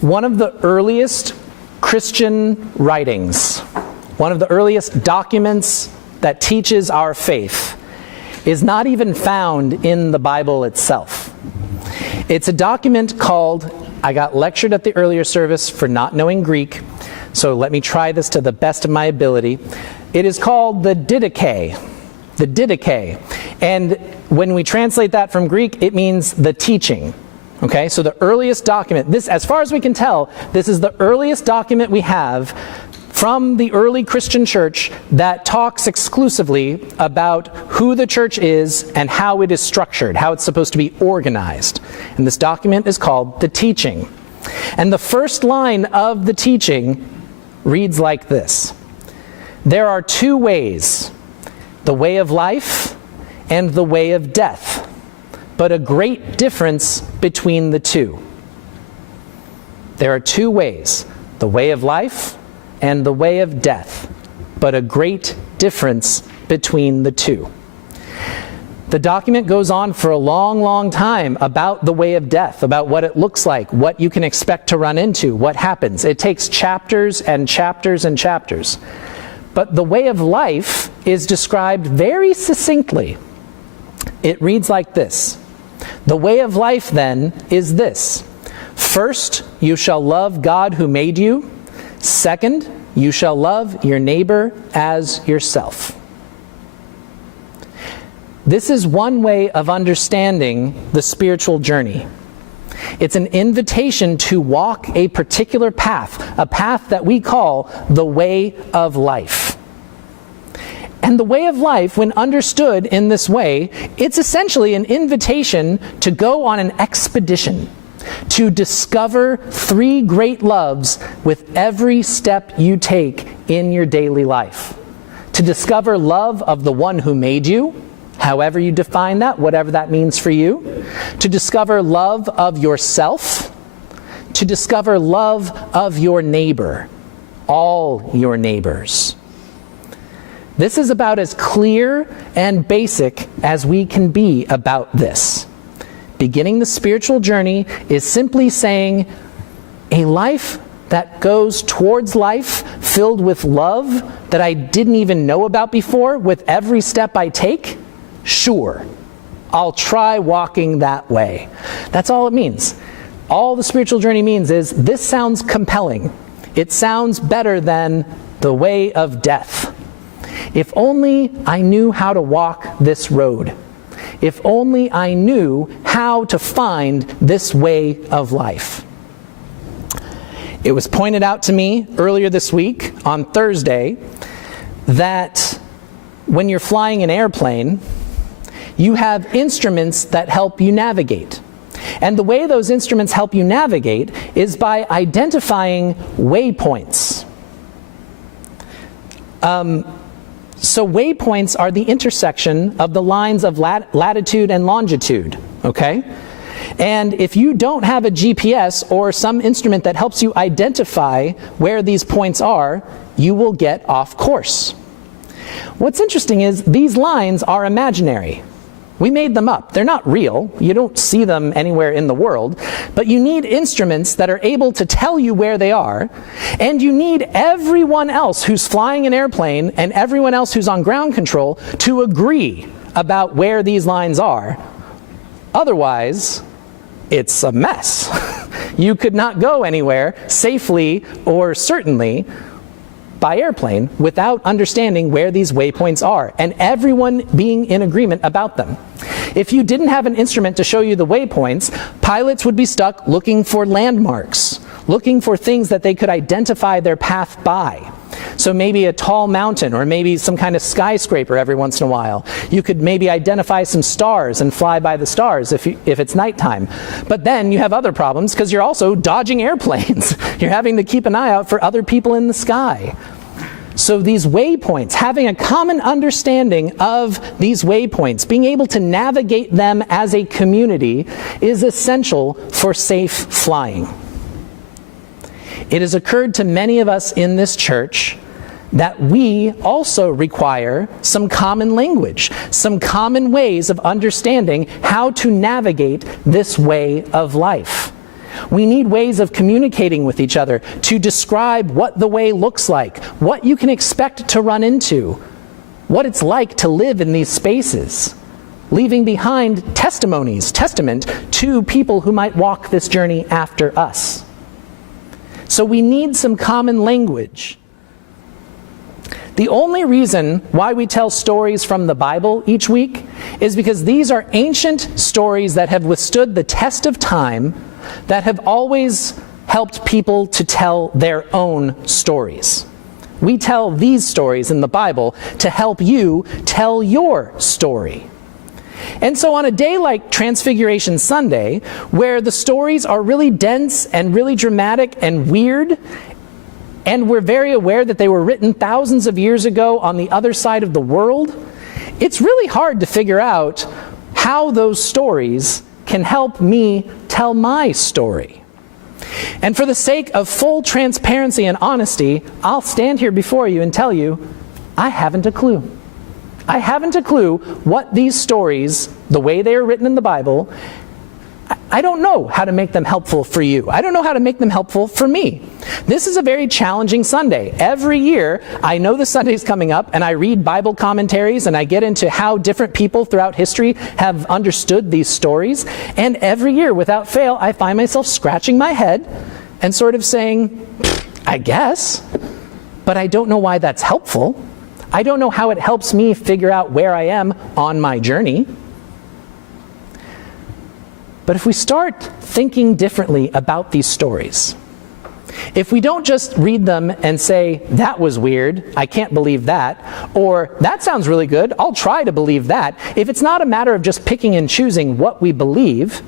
one of the earliest Christian writings, one of the earliest documents that teaches our faith, is not even found in the Bible itself. It's a document called, I got lectured at the earlier service for not knowing Greek, so let me try this to the best of my ability. It is called the Didache. The Didache. And when we translate that from Greek, it means the teaching. Okay, so the earliest document, this, as far as we can tell, this is the earliest document we have from the early Christian church that talks exclusively about who the church is and how it is structured, how it's supposed to be organized. And this document is called the teaching. And the first line of the teaching reads like this: there are two ways, the way of life and the way of death, but a great difference between the two. There are two ways, the way of life and the way of death, but a great difference between the two. The document goes on for a long, long time about the way of death, about what it looks like, what you can expect to run into, what happens. It takes chapters and chapters and chapters. But the way of life is described very succinctly. It reads like this: the way of life, then, is this. First, you shall love God who made you. Second, you shall love your neighbor as yourself. This is one way of understanding the spiritual journey. It's an invitation to walk a particular path, a path that we call the way of life. And the way of life, when understood in this way, it's essentially an invitation to go on an expedition, to discover three great loves with every step you take in your daily life. To discover love of the one who made you, however you define that, whatever that means for you. To discover love of yourself. To discover love of your neighbor, all your neighbors. This is about as clear and basic as we can be about this. Beginning the spiritual journey is simply saying, a life that goes towards life filled with love that I didn't even know about before with every step I take? Sure, I'll try walking that way. That's all it means. All the spiritual journey means is, this sounds compelling. It sounds better than the way of death. If only I knew how to walk this road. If only I knew how to find this way of life. It was pointed out to me earlier this week, on Thursday, that when you're flying an airplane, you have instruments that help you navigate. And the way those instruments help you navigate is by identifying waypoints. So waypoints are the intersection of the lines of latitude and longitude, okay? And if you don't have a GPS or some instrument that helps you identify where these points are, you will get off course. What's interesting is these lines are imaginary. We made them up. They're not real. You don't see them anywhere in the world. But you need instruments that are able to tell you where they are. And you need everyone else who's flying an airplane and everyone else who's on ground control to agree about where these lines are. Otherwise, it's a mess. You could not go anywhere safely or certainly by airplane without understanding where these waypoints are and everyone being in agreement about them. If you didn't have an instrument to show you the waypoints, pilots would be stuck looking for landmarks, looking for things that they could identify their path by. So maybe a tall mountain or maybe some kind of skyscraper every once in a while. You could maybe identify some stars and fly by the stars if it's nighttime. But then you have other problems because you're also dodging airplanes. You're having to keep an eye out for other people in the sky. So these waypoints, having a common understanding of these waypoints, being able to navigate them as a community is essential for safe flying. It has occurred to many of us in this church that we also require some common language, some common ways of understanding how to navigate this way of life. We need ways of communicating with each other to describe what the way looks like, what you can expect to run into, what it's like to live in these spaces, leaving behind testament to people who might walk this journey after us. So we need some common language. The only reason why we tell stories from the Bible each week is because these are ancient stories that have withstood the test of time, that have always helped people to tell their own stories. We tell these stories in the Bible to help you tell your story. And so on a day like Transfiguration Sunday, where the stories are really dense and really dramatic and weird, and we're very aware that they were written thousands of years ago on the other side of the world, it's really hard to figure out how those stories can help me tell my story. And for the sake of full transparency and honesty, I'll stand here before you and tell you, I haven't a clue. I haven't a clue what these stories, the way they are written in the Bible, I don't know how to make them helpful for you. I don't know how to make them helpful for me. This is a very challenging Sunday. Every year, I know the Sunday's coming up, and I read Bible commentaries, and I get into how different people throughout history have understood these stories. And every year, without fail, I find myself scratching my head and sort of saying, I guess, but I don't know why that's helpful. I don't know how it helps me figure out where I am on my journey. But if we start thinking differently about these stories, if we don't just read them and say, that was weird, I can't believe that, or that sounds really good, I'll try to believe that, if it's not a matter of just picking and choosing what we believe,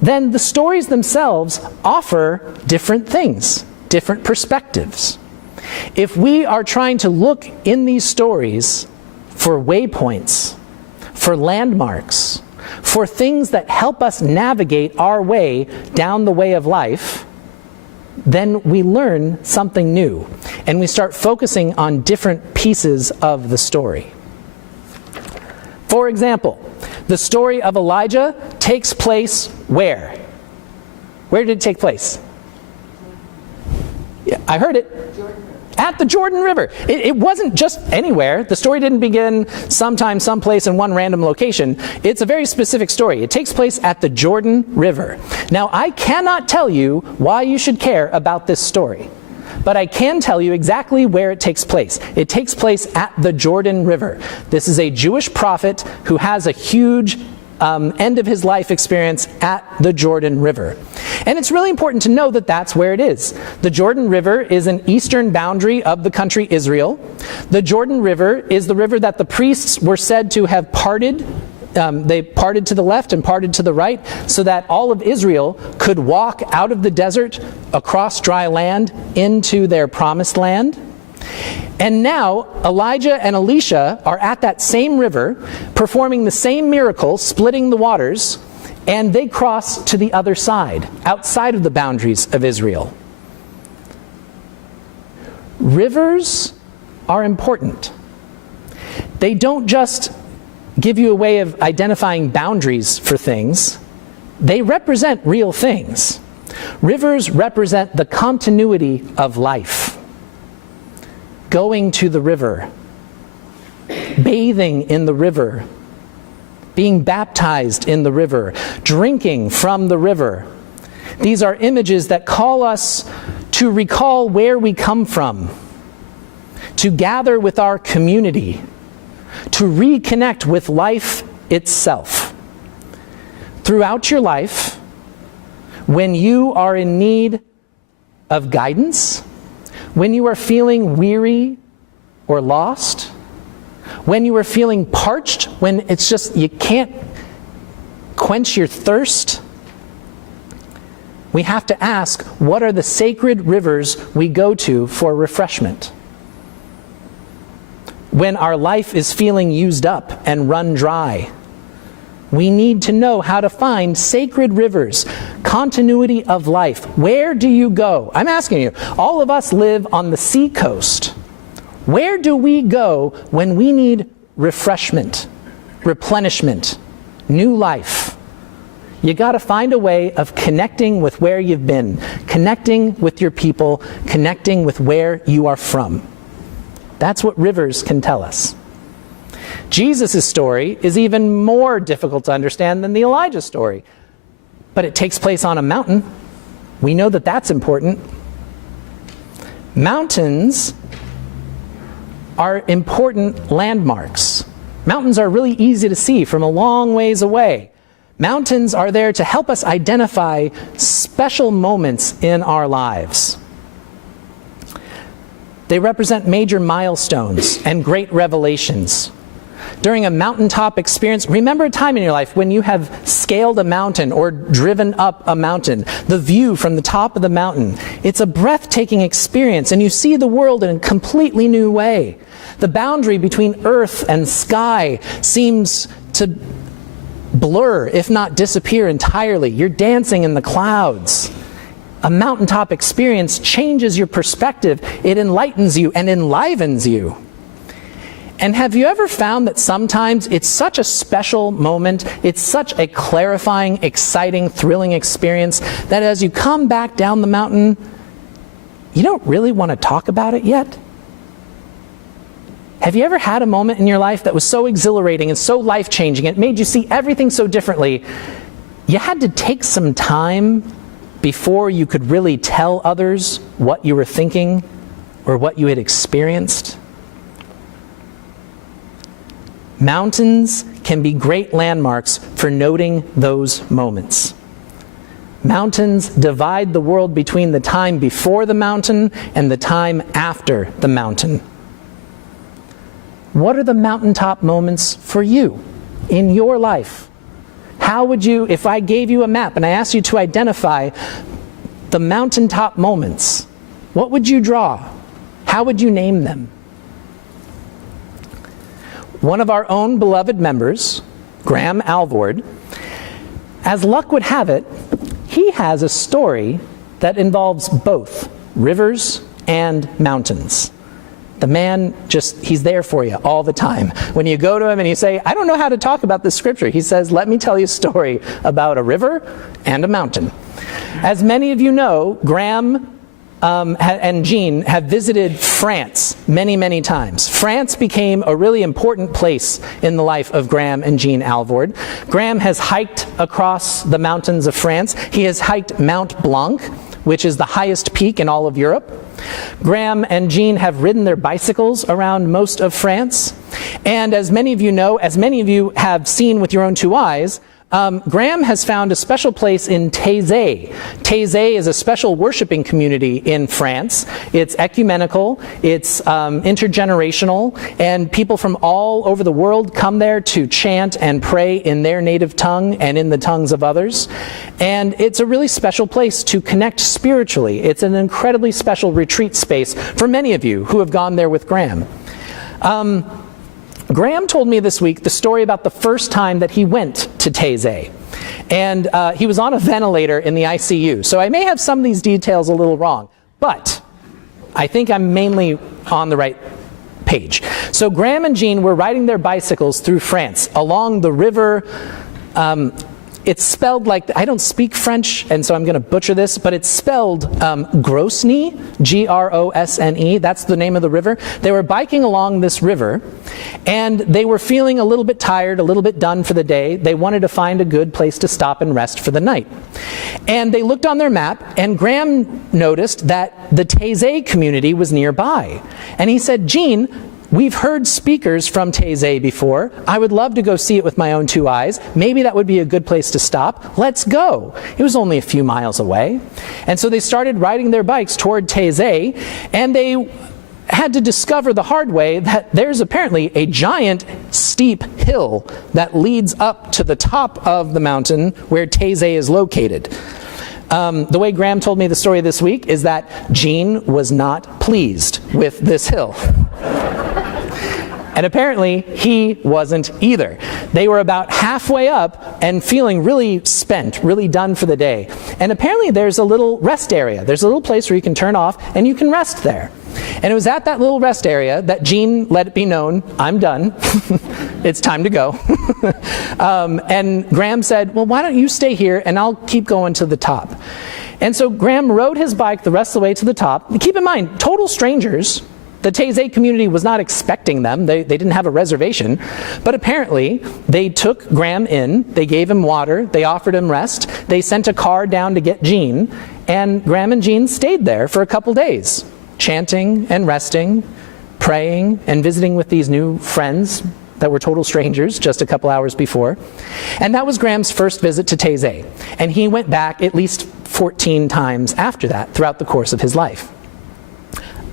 then the stories themselves offer different things, different perspectives. If we are trying to look in these stories for waypoints, for landmarks, for things that help us navigate our way down the way of life, then we learn something new, and we start focusing on different pieces of the story. For example, the story of Elijah takes place where? Where did it take place? Yeah, I heard it. At the Jordan River. It wasn't just anywhere. The story didn't begin sometime, someplace in one random location. It's a very specific story. It takes place at the Jordan River. Now, I cannot tell you why you should care about this story, but I can tell you exactly where it takes place. It takes place at the Jordan River. This is a Jewish prophet who has a huge end of his life experience at the Jordan River. And it's really important to know that that's where it is. The Jordan River is an eastern boundary of the country Israel. The Jordan River is the river that the priests were said to have parted. They parted to the left and parted to the right so that all of Israel could walk out of the desert across dry land into their promised land. And now, Elijah and Elisha are at that same river, performing the same miracle, splitting the waters, and they cross to the other side, outside of the boundaries of Israel. Rivers are important. They don't just give you a way of identifying boundaries for things. They represent real things. Rivers represent the continuity of life. Going to the river, bathing in the river, being baptized in the river, drinking from the river. These are images that call us to recall where we come from, to gather with our community, to reconnect with life itself. Throughout your life, when you are in need of guidance, when you are feeling weary or lost, when you are feeling parched, when it's just you can't quench your thirst, we have to ask, what are the sacred rivers we go to for refreshment? When our life is feeling used up and run dry, we need to know how to find sacred rivers, continuity of life. Where do you go? I'm asking you, all of us live on the sea coast. Where do we go when we need refreshment, replenishment, new life? You got to find a way of connecting with where you've been, connecting with your people, connecting with where you are from. That's what rivers can tell us. Jesus' story is even more difficult to understand than the Elijah story, but it takes place on a mountain. We know that that's important. Mountains are important landmarks. Mountains are really easy to see from a long ways away. Mountains are there to help us identify special moments in our lives. They represent major milestones and great revelations. During a mountaintop experience, remember a time in your life when you have scaled a mountain or driven up a mountain. The view from the top of the mountain, it's a breathtaking experience, and you see the world in a completely new way. The boundary between earth and sky seems to blur, if not disappear entirely. You're dancing in the clouds. A mountaintop experience changes your perspective. It enlightens you and enlivens you. And have you ever found that sometimes it's such a special moment, it's such a clarifying, exciting, thrilling experience that as you come back down the mountain, you don't really want to talk about it yet? Have you ever had a moment in your life that was so exhilarating and so life-changing, it made you see everything so differently, you had to take some time before you could really tell others what you were thinking or what you had experienced? Mountains can be great landmarks for noting those moments. Mountains divide the world between the time before the mountain and the time after the mountain. What are the mountaintop moments for you in your life? How would you, if I gave you a map and I asked you to identify the mountaintop moments, what would you draw? How would you name them? One of our own beloved members, Graham Alvord, as luck would have it, he has a story that involves both rivers and mountains. The man he's there for you all the time. When you go to him and you say, I don't know how to talk about this scripture, he says, let me tell you a story about a river and a mountain. As many of you know, Graham and Jean have visited France many, many times. France became a really important place in the life of Graham and Jean Alvord. Graham has hiked across the mountains of France. He has hiked Mount Blanc, which is the highest peak in all of Europe. Graham and Jean have ridden their bicycles around most of France. And as many of you know, as many of you have seen with your own two eyes, Graham has found a special place in Taizé. Taizé is a special worshiping community in France. It's ecumenical, it's intergenerational, and people from all over the world come there to chant and pray in their native tongue and in the tongues of others. And it's a really special place to connect spiritually. It's an incredibly special retreat space for many of you who have gone there with Graham. Graham told me this week the story about the first time that he went to Taizé. And he was on a ventilator in the ICU. So I may have some of these details a little wrong, but I think I'm mainly on the right page. So Graham and Jean were riding their bicycles through France along the river. It's spelled like, I don't speak French, and so I'm going to butcher this, but it's spelled Grosne, G-R-O-S-N-E. That's the name of the river. They were biking along this river, and they were feeling a little bit tired, a little bit done for the day. They wanted to find a good place to stop and rest for the night. And they looked on their map, and Graham noticed that the Taizé community was nearby. And he said, Jean, we've heard speakers from Taizé before. I would love to go see it with my own two eyes. Maybe that would be a good place to stop. Let's go. It was only a few miles away. And so they started riding their bikes toward Taizé, and they had to discover the hard way that there's apparently a giant steep hill that leads up to the top of the mountain where Taizé is located. The way Graham told me the story this week is that Jean was not pleased with this hill. And apparently, he wasn't either. They were about halfway up and feeling really spent, really done for the day. And apparently, there's a little rest area. There's a little place where you can turn off and you can rest there. And it was at that little rest area that Gene let it be known, I'm done. It's time to go. And Graham said, well, why don't you stay here and I'll keep going to the top. And so Graham rode his bike the rest of the way to the top. Keep in mind, total strangers. The Taizé community was not expecting them. They didn't have a reservation. But apparently, they took Graham in, they gave him water, they offered him rest, they sent a car down to get Gene, and Graham and Gene stayed there for a couple days, chanting and resting, praying and visiting with these new friends that were total strangers just a couple hours before. And that was Graham's first visit to Taizé. And he went back at least 14 times after that throughout the course of his life.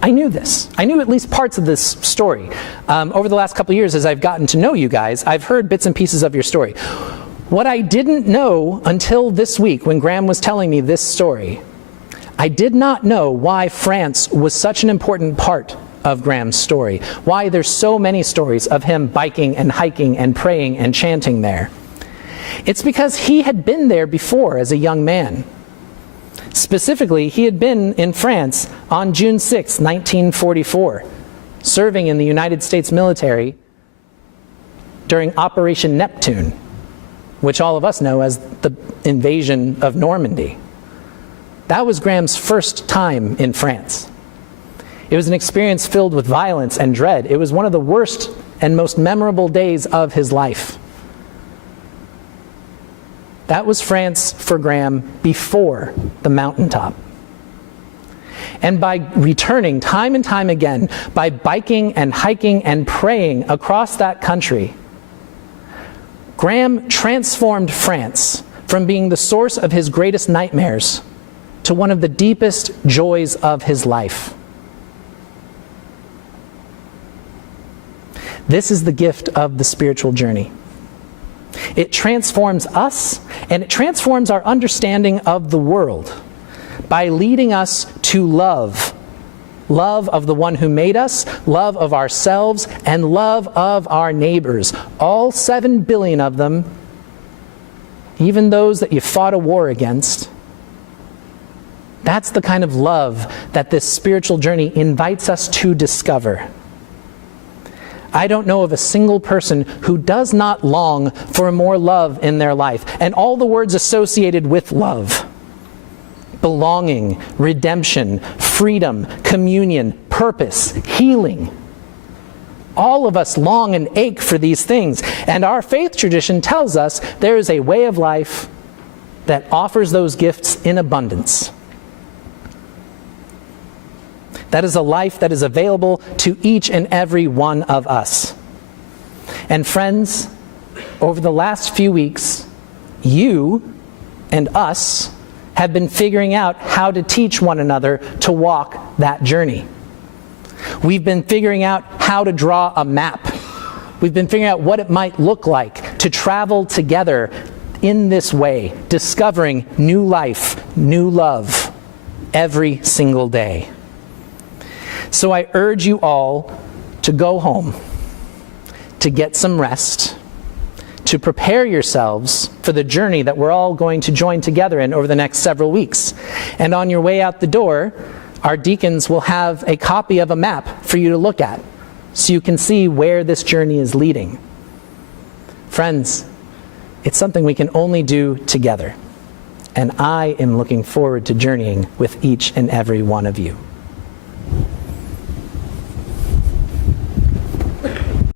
I knew this. I knew at least parts of this story. Over the last couple of years, as I've gotten to know you guys, I've heard bits and pieces of your story. What I didn't know until this week, when Graham was telling me this story, I did not know why France was such an important part of Graham's story. Why there's so many stories of him biking and hiking and praying and chanting there. It's because he had been there before as a young man. Specifically, he had been in France on June 6, 1944, serving in the United States military during Operation Neptune, which all of us know as the invasion of Normandy. That was Graham's first time in France. It was an experience filled with violence and dread. It was one of the worst and most memorable days of his life. That was France for Graham before the mountaintop. And by returning time and time again, by biking and hiking and praying across that country, Graham transformed France from being the source of his greatest nightmares to one of the deepest joys of his life. This is the gift of the spiritual journey. It transforms us, and it transforms our understanding of the world by leading us to love. Love of the one who made us, love of ourselves, and love of our neighbors. All 7 billion of them, even those that you fought a war against. That's the kind of love that this spiritual journey invites us to discover. I don't know of a single person who does not long for more love in their life, and all the words associated with love. Belonging, redemption, freedom, communion, purpose, healing. All of us long and ache for these things, and our faith tradition tells us there is a way of life that offers those gifts in abundance. That is a life that is available to each and every one of us. And friends, over the last few weeks, you and us have been figuring out how to teach one another to walk that journey. We've been figuring out how to draw a map. We've been figuring out what it might look like to travel together in this way, discovering new life, new love, every single day. So I urge you all to go home, to get some rest, to prepare yourselves for the journey that we're all going to join together in over the next several weeks. And on your way out the door, our deacons will have a copy of a map for you to look at, so you can see where this journey is leading. Friends, it's something we can only do together. And I am looking forward to journeying with each and every one of you.